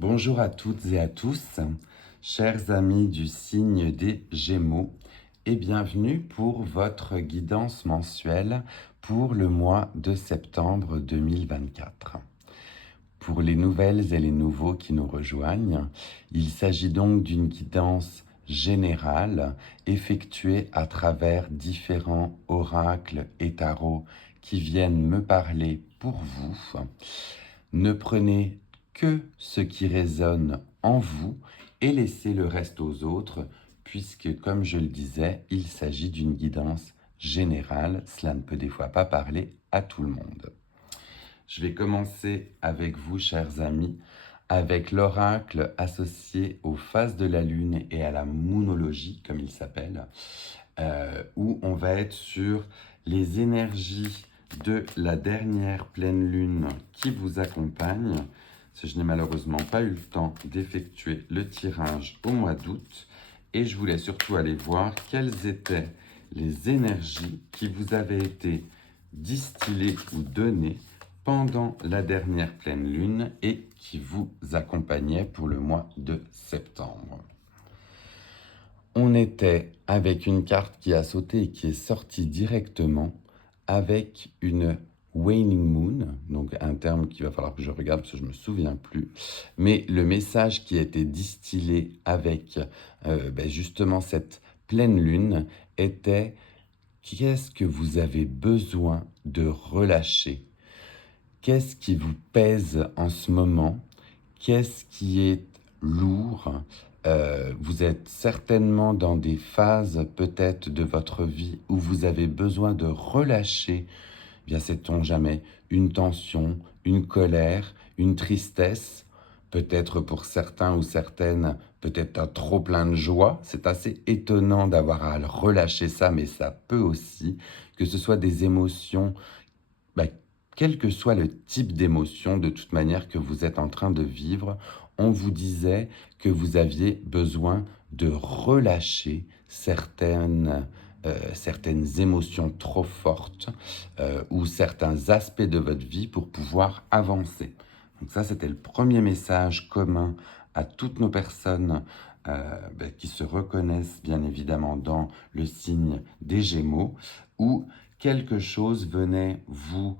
Bonjour à toutes et à tous, chers amis du signe des Gémeaux, et bienvenue pour votre guidance mensuelle pour le mois de septembre 2024. Pour les nouvelles et les nouveaux qui nous rejoignent, il s'agit donc d'une guidance générale effectuée à travers différents oracles et tarots qui viennent me parler pour vous. Ne prenez que ce qui résonne en vous et laissez le reste aux autres, puisque, comme je le disais, il s'agit d'une guidance générale. Cela ne peut des fois pas parler à tout le monde. Je vais commencer avec vous, chers amis, avec l'oracle associé aux phases de la Lune et à la moonologie, comme il s'appelle, où on va être sur les énergies de la dernière pleine lune qui vous accompagne. Je n'ai malheureusement pas eu le temps d'effectuer le tirage au mois d'août et je voulais surtout aller voir quelles étaient les énergies qui vous avaient été distillées ou données pendant la dernière pleine lune et qui vous accompagnaient pour le mois de septembre. On était avec une carte qui a sauté et qui est sortie directement avec une waning moon, donc un terme qu'il va falloir que je regarde parce que je ne me souviens plus, mais le message qui a été distillé avec justement cette pleine lune était: qu'est-ce que vous avez besoin de relâcher? Qu'est-ce qui vous pèse en ce moment? Qu'est-ce qui est lourd? Vous êtes certainement dans des phases peut-être de votre vie où vous avez besoin de relâcher, bien sait-on jamais, une tension, une colère, une tristesse, peut-être pour certains ou certaines, peut-être un trop plein de joie. C'est assez étonnant d'avoir à relâcher ça, mais ça peut aussi, que ce soit des émotions, bah, quel que soit le type d'émotion, de toute manière, que vous êtes en train de vivre, on vous disait que vous aviez besoin de relâcher certaines émotions trop fortes ou certains aspects de votre vie pour pouvoir avancer. Donc ça, c'était le premier message commun à toutes nos personnes qui se reconnaissent bien évidemment dans le signe des Gémeaux, où quelque chose venait vous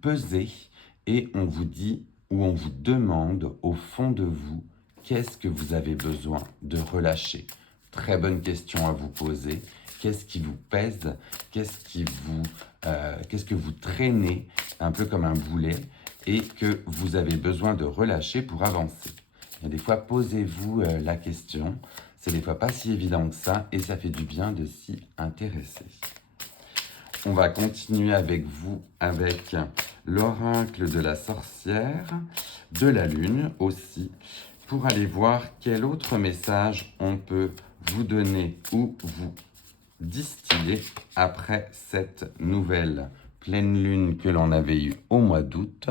peser et on vous dit ou on vous demande au fond de vous qu'est-ce que vous avez besoin de relâcher. Très bonne question à vous poser. Qu'est-ce qui vous pèse? Qu'est-ce que vous traînez un peu comme un boulet et que vous avez besoin de relâcher pour avancer? Et des fois, posez-vous la question. C'est des fois pas si évident que ça et ça fait du bien de s'y intéresser. On va continuer avec vous avec l'oracle de la sorcière, de la lune aussi, pour aller voir quel autre message on peut vous donner ou vous distiller après cette nouvelle pleine lune que l'on avait eue au mois d'août.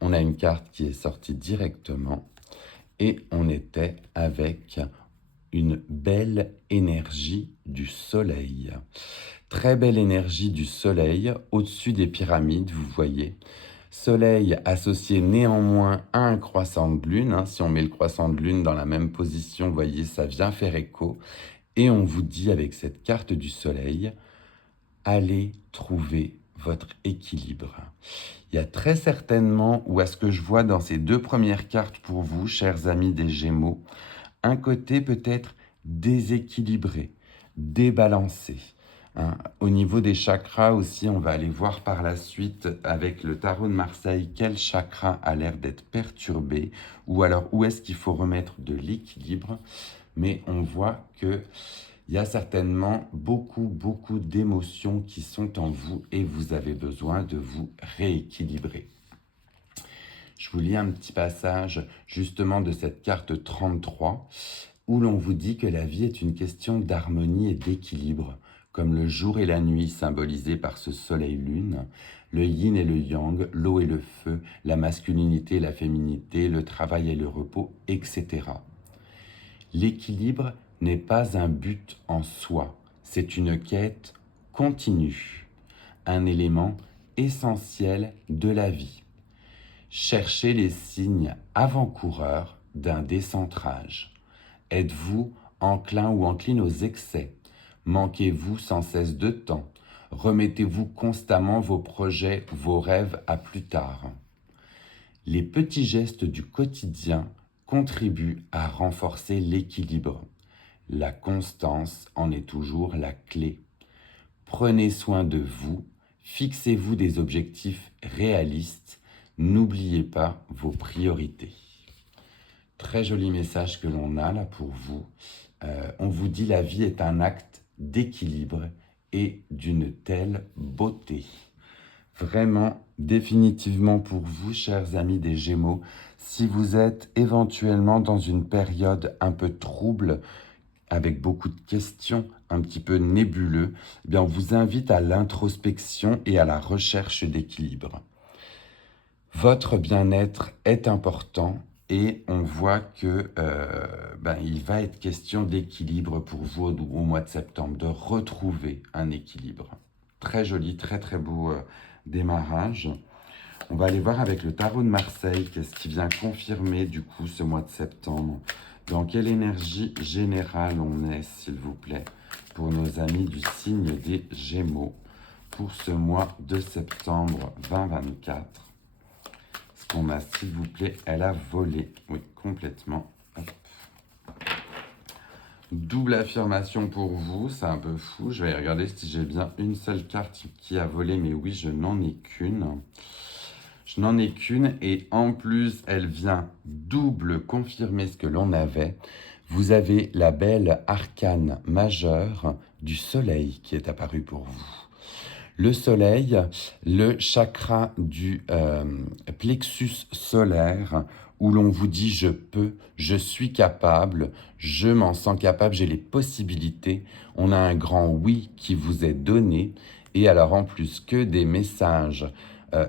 On a une carte qui est sortie directement et on était avec une belle énergie du soleil. Très belle énergie du soleil au-dessus des pyramides, vous voyez. Soleil associé néanmoins à un croissant de lune. Si on met le croissant de lune dans la même position, vous voyez, ça vient faire écho. Et on vous dit avec cette carte du soleil, allez trouver votre équilibre. Il y a très certainement, ou à ce que je vois dans ces deux premières cartes pour vous, chers amis des Gémeaux, un côté peut-être déséquilibré, débalancé. Au niveau des chakras aussi, on va aller voir par la suite avec le tarot de Marseille quel chakra a l'air d'être perturbé ou alors où est-ce qu'il faut remettre de l'équilibre. Mais on voit qu'il y a certainement beaucoup d'émotions qui sont en vous et vous avez besoin de vous rééquilibrer. Je vous lis un petit passage justement de cette carte 33 où l'on vous dit que la vie est une question d'harmonie et d'équilibre, comme le jour et la nuit symbolisés par ce soleil-lune, le yin et le yang, l'eau et le feu, la masculinité et la féminité, le travail et le repos, etc. L'équilibre n'est pas un but en soi, c'est une quête continue, un élément essentiel de la vie. Cherchez les signes avant-coureurs d'un décentrage. Êtes-vous enclin ou encline aux excès? Manquez-vous sans cesse de temps? Remettez-vous constamment vos projets, vos rêves à plus tard? Les petits gestes du quotidien contribuent à renforcer l'équilibre. La constance en est toujours la clé. Prenez soin de vous, fixez-vous des objectifs réalistes, n'oubliez pas vos priorités. Très joli message que l'on a là pour vous. On vous dit la vie est un acte d'équilibre et d'une telle beauté. Vraiment, définitivement pour vous, chers amis des Gémeaux, si vous êtes éventuellement dans une période un peu trouble, avec beaucoup de questions, un petit peu nébuleux, eh bien on vous invite à l'introspection et à la recherche d'équilibre. Votre bien-être est important et on voit que il va être question d'équilibre pour vous au mois de septembre, de retrouver un équilibre. Très joli, très très beau démarrage. On va aller voir avec le tarot de Marseille qu'est-ce qui vient confirmer du coup ce mois de septembre. Dans quelle énergie générale on est, s'il vous plaît, pour nos amis du signe des Gémeaux pour ce mois de septembre 2024. Ce qu'on a, s'il vous plaît, elle a volé. Oui, complètement. Hop. Double affirmation pour vous, c'est un peu fou. Je vais regarder si j'ai bien une seule carte qui a volé, mais oui, je n'en ai qu'une. Je n'en ai qu'une et en plus, elle vient double confirmer ce que l'on avait. Vous avez la belle arcane majeure du soleil qui est apparue pour vous. Le soleil, le chakra du plexus solaire, où l'on vous dit je peux, je suis capable, je m'en sens capable, j'ai les possibilités. On a un grand oui qui vous est donné. Et alors en plus que des messages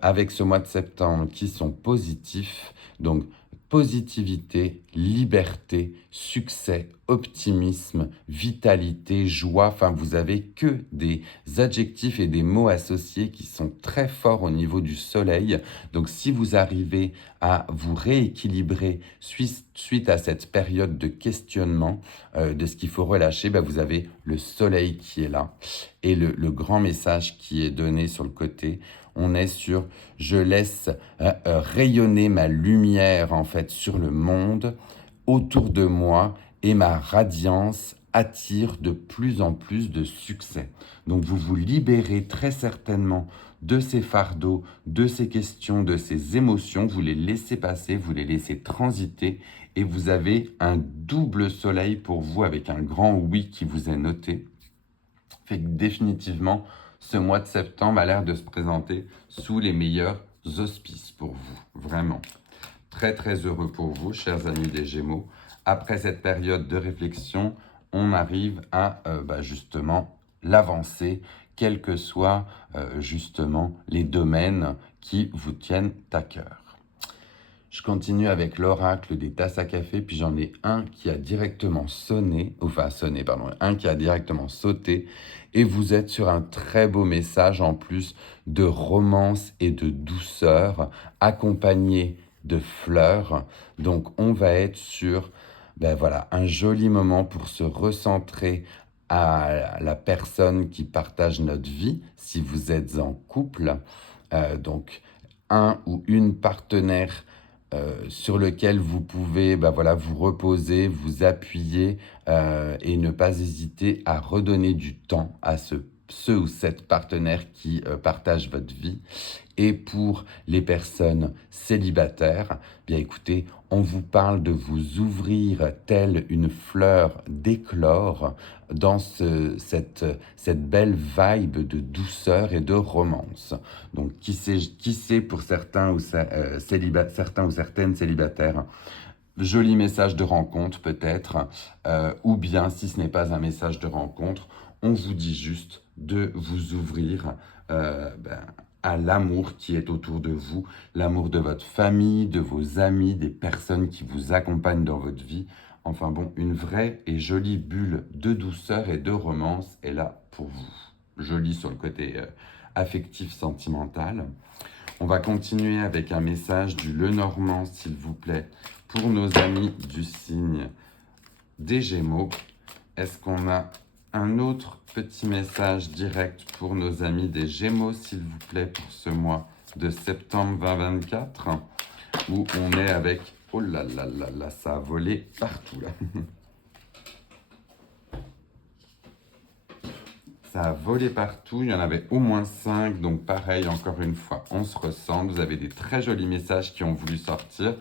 avec ce mois de septembre qui sont positifs, donc positivité, liberté, succès, optimisme, vitalité, joie, enfin vous avez que des adjectifs et des mots associés qui sont très forts au niveau du soleil. Donc si vous arrivez à vous rééquilibrer suite à cette période de questionnement de ce qu'il faut relâcher, vous avez le soleil qui est là et le grand message qui est donné sur le côté. On est sur « je laisse rayonner ma lumière en fait sur le monde autour de moi et ma radiance attire de plus en plus de succès. » Donc vous vous libérez très certainement de ces fardeaux, de ces questions, de ces émotions. Vous les laissez passer, vous les laissez transiter et vous avez un double soleil pour vous avec un grand oui qui vous est noté. Fait que définitivement, ce mois de septembre a l'air de se présenter sous les meilleurs auspices pour vous. Vraiment. Très très heureux pour vous, chers amis des Gémeaux. Après cette période de réflexion, on arrive à justement l'avancée, quels que soient justement les domaines qui vous tiennent à cœur. Je continue avec l'oracle des tasses à café, puis j'en ai un qui a directement un qui a directement sauté, et vous êtes sur un très beau message en plus de romance et de douceur, accompagné de fleurs. Donc on va être sur un joli moment pour se recentrer à la personne qui partage notre vie, si vous êtes en couple. Donc un ou une partenaire sur lequel vous pouvez vous reposer, vous appuyer et ne pas hésiter à redonner du temps à ce ou cette partenaire qui partage votre vie. Et pour les personnes célibataires, bien écoutez, on vous parle de vous ouvrir telle une fleur d'éclore dans cette belle vibe de douceur et de romance. Donc qui sait pour certains ou certaines célibataires, joli message de rencontre peut-être, ou bien si ce n'est pas un message de rencontre, on vous dit juste de vous ouvrir à l'amour qui est autour de vous, l'amour de votre famille, de vos amis, des personnes qui vous accompagnent dans votre vie. Enfin bon, une vraie et jolie bulle de douceur et de romance est là pour vous. Jolie sur le côté affectif, sentimental. On va continuer avec un message du Lenormand, s'il vous plaît, pour nos amis du signe des Gémeaux. Est-ce qu'on a un autre petit message direct pour nos amis des Gémeaux, s'il vous plaît, pour ce mois de septembre 2024, où on est avec... Oh là là là là, ça a volé partout là. Ça a volé partout, il y en avait au moins 5, donc pareil, encore une fois, on se ressemble. Vous avez des très jolis messages qui ont voulu sortir,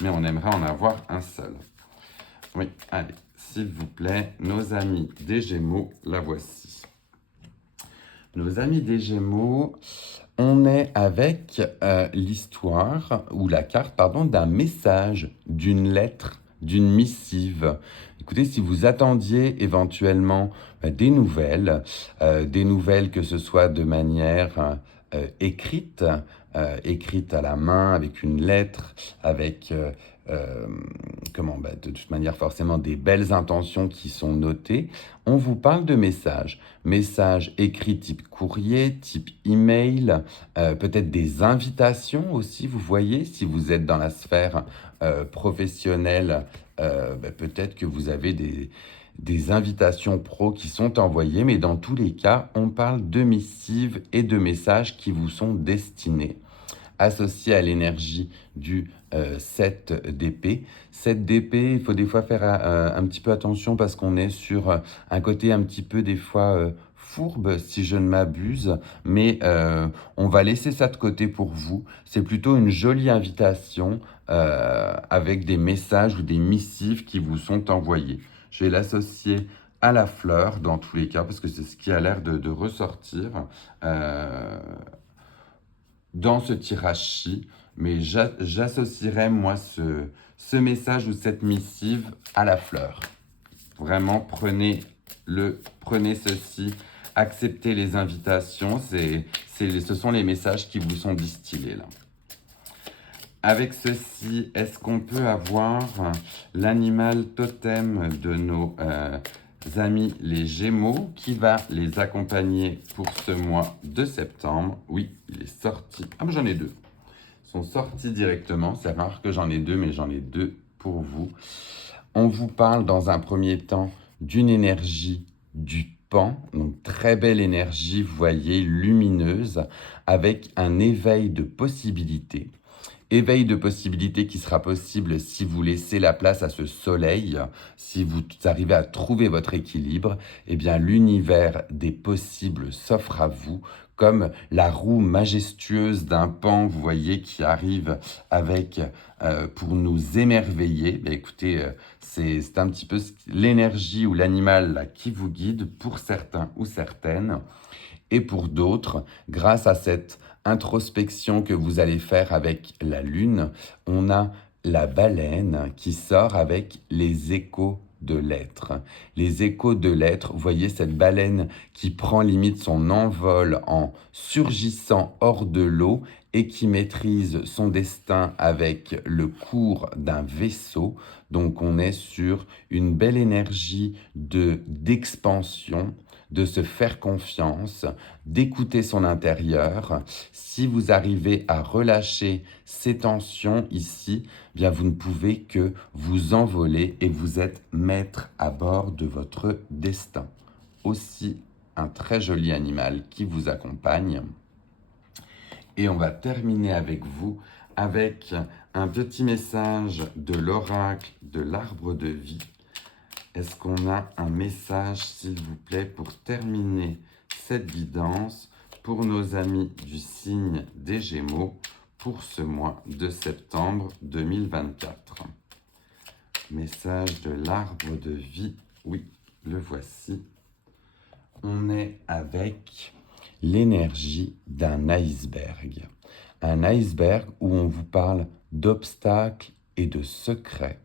mais on aimerait en avoir un seul. Oui, allez, s'il vous plaît, nos amis des Gémeaux, la voici. Nos amis des Gémeaux, on est avec l'histoire, ou la carte, pardon, d'un message, d'une lettre, d'une missive. Écoutez, si vous attendiez éventuellement des nouvelles que ce soit de manière écrite, écrite à la main, avec une lettre, avec de toute manière forcément des belles intentions qui sont notées, on vous parle de messages. Messages écrits type courrier, type email, peut-être des invitations aussi, vous voyez, si vous êtes dans la sphère professionnelle, peut-être que vous avez des invitations pro qui sont envoyées, mais dans tous les cas, on parle de missives et de messages qui vous sont destinés, associés à l'énergie du 7 d'épée. 7 d'épée, il faut des fois faire un petit peu attention parce qu'on est sur un côté un petit peu des fois fourbe, si je ne m'abuse, mais on va laisser ça de côté pour vous. C'est plutôt une jolie invitation avec des messages ou des missives qui vous sont envoyés. Je vais l'associer à la fleur dans tous les cas parce que c'est ce qui a l'air de ressortir dans ce tirage-ci, mais j'associerais moi ce message ou cette missive à la fleur. Vraiment, prenez ceci, acceptez les invitations, ce sont les messages qui vous sont distillés là. Avec ceci, est-ce qu'on peut avoir l'animal totem de nos amis les Gémeaux qui va les accompagner pour ce mois de septembre? Oui, il est sorti. Ah, mais j'en ai 2. Ils sont sortis directement. C'est rare que j'en ai 2, mais j'en ai 2 pour vous. On vous parle dans un premier temps d'une énergie du pan, donc très belle énergie, vous voyez, lumineuse, avec un éveil de possibilités. Éveil de possibilités qui sera possible si vous laissez la place à ce soleil, si vous arrivez à trouver votre équilibre, eh bien l'univers des possibles s'offre à vous comme la roue majestueuse d'un pan, vous voyez, qui arrive avec pour nous émerveiller. Ben, écoutez, c'est un petit peu l'énergie ou l'animal là, qui vous guide pour certains ou certaines. Et pour d'autres, grâce à cette introspection que vous allez faire avec la lune, on a la baleine qui sort avec les échos de l'être. Les échos de l'être, vous voyez cette baleine qui prend limite son envol en surgissant hors de l'eau et qui maîtrise son destin avec le cours d'un vaisseau. Donc on est sur une belle énergie d'expansion, de se faire confiance, d'écouter son intérieur. Si vous arrivez à relâcher ces tensions ici, bien vous ne pouvez que vous envoler et vous êtes maître à bord de votre destin. Aussi un très joli animal qui vous accompagne. Et on va terminer avec vous avec un petit message de l'oracle de l'arbre de vie. Est-ce qu'on a un message, s'il vous plaît, pour terminer cette guidance pour nos amis du signe des Gémeaux pour ce mois de septembre 2024? Message de l'arbre de vie, oui, le voici. On est avec l'énergie d'un iceberg. Un iceberg où on vous parle d'obstacles et de secrets.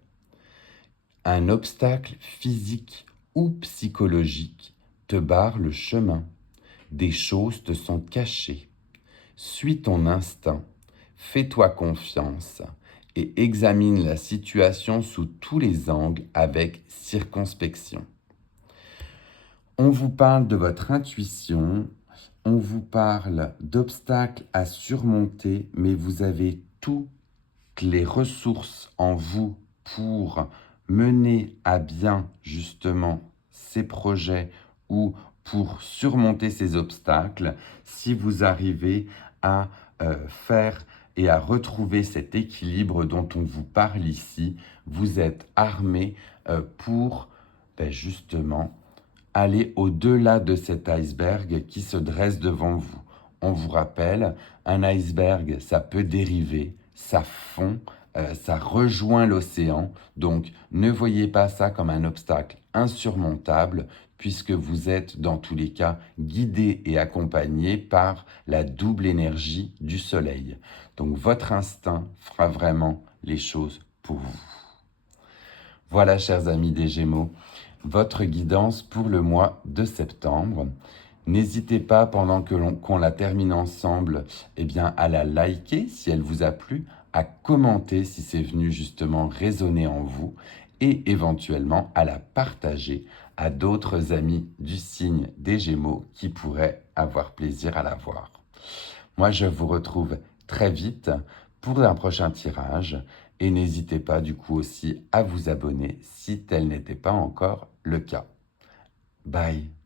Un obstacle physique ou psychologique te barre le chemin. Des choses te sont cachées. Suis ton instinct, fais-toi confiance et examine la situation sous tous les angles avec circonspection. On vous parle de votre intuition, on vous parle d'obstacles à surmonter, mais vous avez toutes les ressources en vous pour mener à bien justement ces projets ou pour surmonter ces obstacles si vous arrivez à faire et à retrouver cet équilibre dont on vous parle ici. Vous êtes armé pour justement aller au-delà de cet iceberg qui se dresse devant vous. On vous rappelle, un iceberg, ça peut dériver, ça fond, ça rejoint l'océan. Donc, ne voyez pas ça comme un obstacle insurmontable, puisque vous êtes dans tous les cas guidé et accompagné par la double énergie du soleil. Donc, votre instinct fera vraiment les choses pour vous. Voilà, chers amis des Gémeaux, votre guidance pour le mois de septembre. N'hésitez pas, pendant qu'on la termine ensemble, à la liker si elle vous a plu, à commenter si c'est venu justement résonner en vous et éventuellement à la partager à d'autres amis du signe des Gémeaux qui pourraient avoir plaisir à la voir. Moi, je vous retrouve très vite pour un prochain tirage et n'hésitez pas du coup aussi à vous abonner si tel n'était pas encore le cas. Bye.